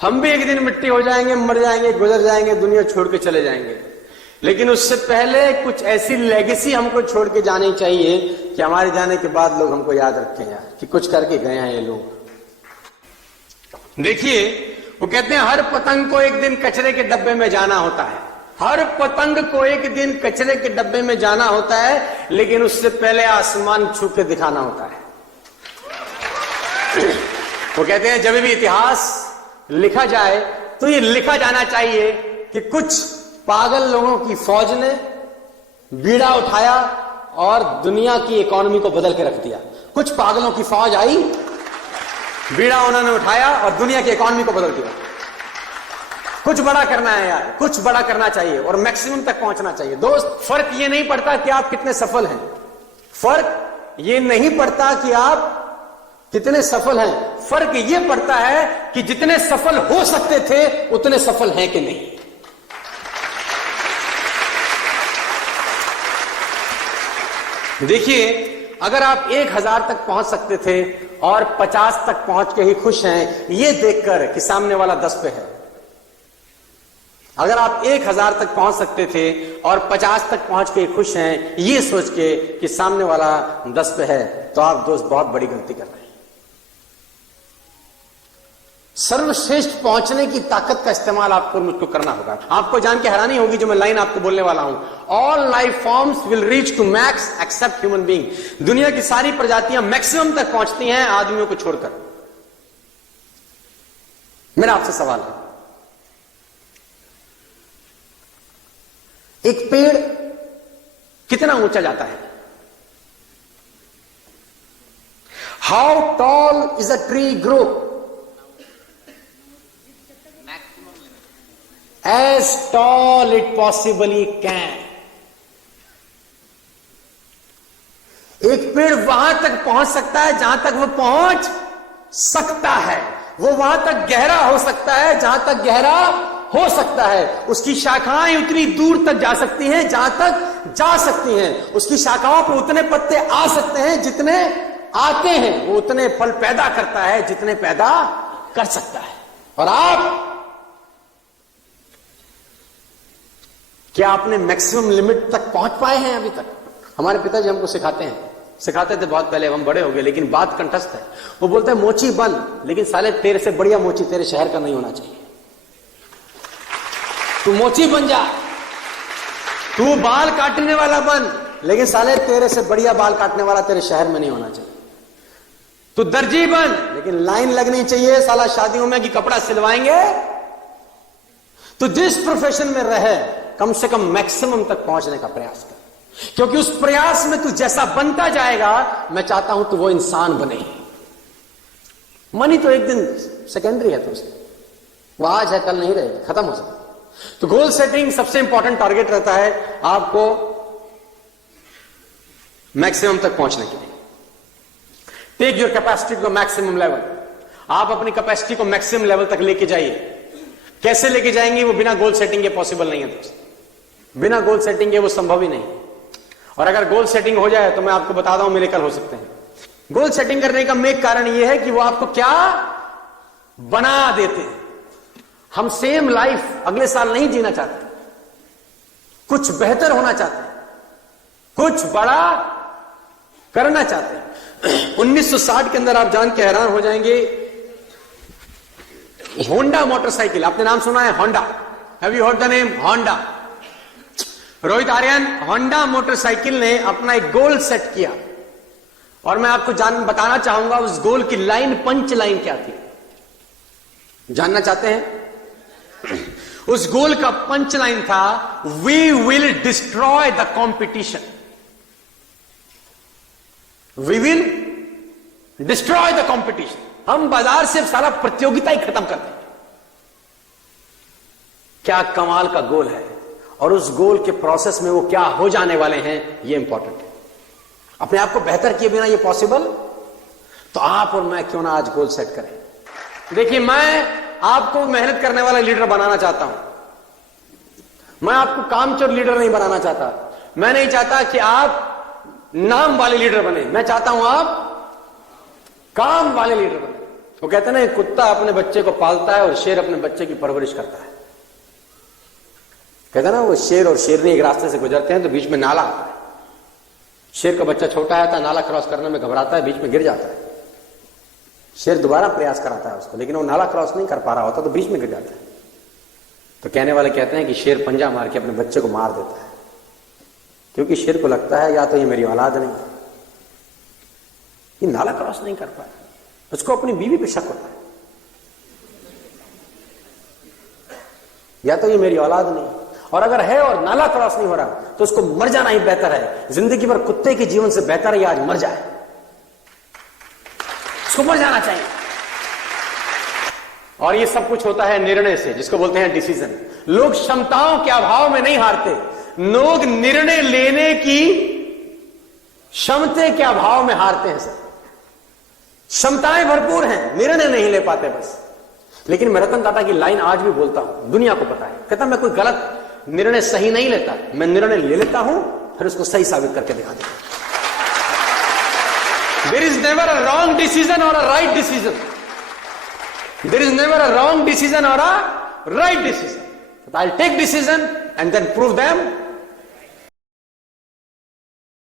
हम भी एक दिन मिट्टी हो जाएंगे, मर जाएंगे, गुजर जाएंगे, दुनिया छोड़ के चले जाएंगे, लेकिन उससे पहले कुछ ऐसी लेगेसी हमको छोड़ के जानी चाहिए कि हमारे जाने के बाद लोग हमको याद रखें यार कि कुछ करके गए हैं ये लोग। देखिए, वो कहते हैं हर पतंग को एक दिन कचरे के डब्बे में जाना होता है। हर पतंग को एक दिन कचरे के डब्बे में जाना होता है, लेकिन उससे पहले आसमान छू के दिखाना होता है। वो कहते हैं जब भी इतिहास लिखा जाए तो ये लिखा जाना चाहिए कि कुछ पागल लोगों की फौज ने बीड़ा उठाया और दुनिया की इकोनॉमी को बदल के रख दिया। कुछ पागलों की फौज आई, बीड़ा उन्होंने उठाया और दुनिया की इकोनॉमी को बदल दिया। कुछ बड़ा करना है यार, कुछ बड़ा करना चाहिए और मैक्सिमम तक पहुंचना चाहिए। दोस्त, फर्क ये नहीं पड़ता कि आप कितने सफल हैं, फर्क ये नहीं पड़ता कि आप कितने सफल हैं, फर्क ये पड़ता है कि जितने सफल हो सकते थे उतने सफल हैं कि नहीं। देखिए, अगर आप 1000 तक पहुंच सकते थे और 50 तक पहुंच के ही खुश हैं ये देखकर कि सामने वाला 10 पे है, अगर आप 1000 तक पहुंच सकते थे और 50 तक पहुंच के खुश हैं ये सोच के कि सामने वाला 10 पे है, तो आप दोस्त बहुत बड़ी गलती कर रहे हैं। सर्वश्रेष्ठ पहुंचने की ताकत का इस्तेमाल आपको मुझको करना होगा। आपको जान के हैरानी होगी जो मैं लाइन आपको बोलने वाला हूं, all life forms will reach to max except human being. दुनिया की सारी प्रजातियां मैक्सिमम तक पहुंचती हैं आदमियों को छोड़कर। मेरा आपसे सवाल है, एक पेड़ कितना ऊंचा जाता है? How tall is a tree grow? As tall it possibly can. एक पेड़ वहां तक पहुंच सकता है जहां तक वो पहुंच सकता है, वो वहां तक गहरा हो सकता है जहां तक गहरा हो सकता है, उसकी शाखाएं उतनी दूर तक जा सकती हैं जहां तक जा सकती हैं, उसकी शाखाओं पर उतने पत्ते आ सकते हैं जितने आते हैं, वो उतने फल पैदा करता है जितने पैदा कर सकता है। और आप, क्या आपने मैक्सिमम लिमिट तक पहुंच पाए हैं अभी तक? हमारे पिताजी हमको सिखाते थे बहुत पहले, हम बड़े हो गए, लेकिन बात कंठस्थ है। वो बोलते हैं मोची बन, लेकिन साले तेरे से बढ़िया मोची तेरे शहर का नहीं होना चाहिए। तू मोची बन जा, तू बाल काटने वाला बन, लेकिन साले तेरे से बढ़िया बाल काटने वाला तेरे शहर में नहीं होना चाहिए। तू दर्जी बन, लेकिन लाइन लगनी चाहिए साला शादियों में कि कपड़ा सिलवाएंगे। तो जिस प्रोफेशन में रहे कम से कम मैक्सिमम तक पहुंचने का प्रयास कर, क्योंकि उस प्रयास में तू जैसा बनता जाएगा, मैं चाहता हूं तू वो इंसान बने। मनी तो एक दिन सेकेंडरी है दोस्त, वो आज है कल नहीं रहेगी, खत्म हो सकता। तो गोल सेटिंग सबसे इंपॉर्टेंट टारगेट रहता है आपको मैक्सिमम तक पहुंचने के लिए। Take your capacity to maximum level. आप अपनी कैपेसिटी को मैक्सिमम लेवल तक लेके जाइए। कैसे लेके जाएंगे? वो बिना गोल सेटिंग के पॉसिबल नहीं है दोस्त, बिना गोल सेटिंग के वो संभव ही नहीं। और अगर गोल सेटिंग हो जाए तो मैं आपको बता दूं मिरेकल हो सकते हैं। गोल सेटिंग करने का मेन कारण यह है कि वो आपको क्या बना देते हैं। हम सेम लाइफ अगले साल नहीं जीना चाहते, कुछ बेहतर होना चाहते हैं, कुछ बड़ा करना चाहते हैं। 1960 के अंदर आप जान के हैरान हो जाएंगे, होंडा मोटरसाइकिल, आपने नाम सुना है Honda? Have you heard the name Honda? Rohit Aryan, Honda motorcycle ने अपना एक गोल सेट किया और मैं आपको बताना चाहूंगा उस गोल की लाइन, पंच लाइन क्या थी। जानना चाहते हैं? उस गोल का पंच लाइन था, we will destroy the competition, we will destroy the competition. हम बाजार से सारा प्रतियोगिता ही खत्म कर दें। क्या कमाल का गोल है, और उस गोल के प्रोसेस में वो क्या हो जाने वाले हैं ये इंपॉर्टेंट है। अपने आप को बेहतर किए बिना ये पॉसिबल? तो आप और मैं क्यों ना आज गोल सेट करें। देखिए, मैं आपको मेहनत करने वाला लीडर बनाना चाहता हूं। मैं आपको कामचोर लीडर नहीं बनाना चाहता। मैं नहीं चाहता कि आप नाम वाले लीडर बने, मैं चाहता हूं आप काम वाले लीडर बने। वो कहते हैं ना, कुत्ता अपने बच्चे को पालता है और शेर अपने बच्चे की परवरिश करता है। कहते हैं ना, वो शेर और शेरनी एक रास्ते से गुजरते हैं तो बीच में नाला आता है। शेर का बच्चा छोटा है, नाला क्रॉस करने में घबराता है, बीच में गिर जाता है। शेर दोबारा प्रयास कराता है उसको, लेकिन वो नाला क्रॉस नहीं कर पा रहा होता तो बीच में गिर जाता है। तो कहने वाले कहते हैं कि शेर पंजा मार के अपने बच्चे को मार देता है, क्योंकि शेर को लगता है या तो ये मेरी औलाद नहीं, ये नाला क्रॉस नहीं कर पाया। उसको अपनी बीवी पे शक होता है, या तो ये मेरी औलाद नहीं, और अगर है और नाला क्रॉस नहीं हो रहा तो उसको मर जाना ही बेहतर है। जिंदगी भर कुत्ते के जीवन से बेहतर है आज मर जाए, उसको मर जाना चाहिए। और ये सब कुछ होता है निर्णय से, जिसको बोलते हैं डिसीजन। लोग क्षमताओं के अभाव में नहीं हारते, लोग निर्णय लेने की क्षमता के अभाव में हारते हैं। सर, क्षमताएं भरपूर हैं, निर्णय नहीं ले पाते बस। लेकिन मैं रतन टाटा की लाइन आज भी बोलता हूं, दुनिया को पता है। कहता मैं कोई गलत निर्णय सही नहीं लेता, मैं निर्णय ले लेता हूं, फिर उसको सही साबित करके दिखा देता हूं। There is never a wrong decision और a right decision. There is never a wrong decision और a right decision. I take decision and then prove them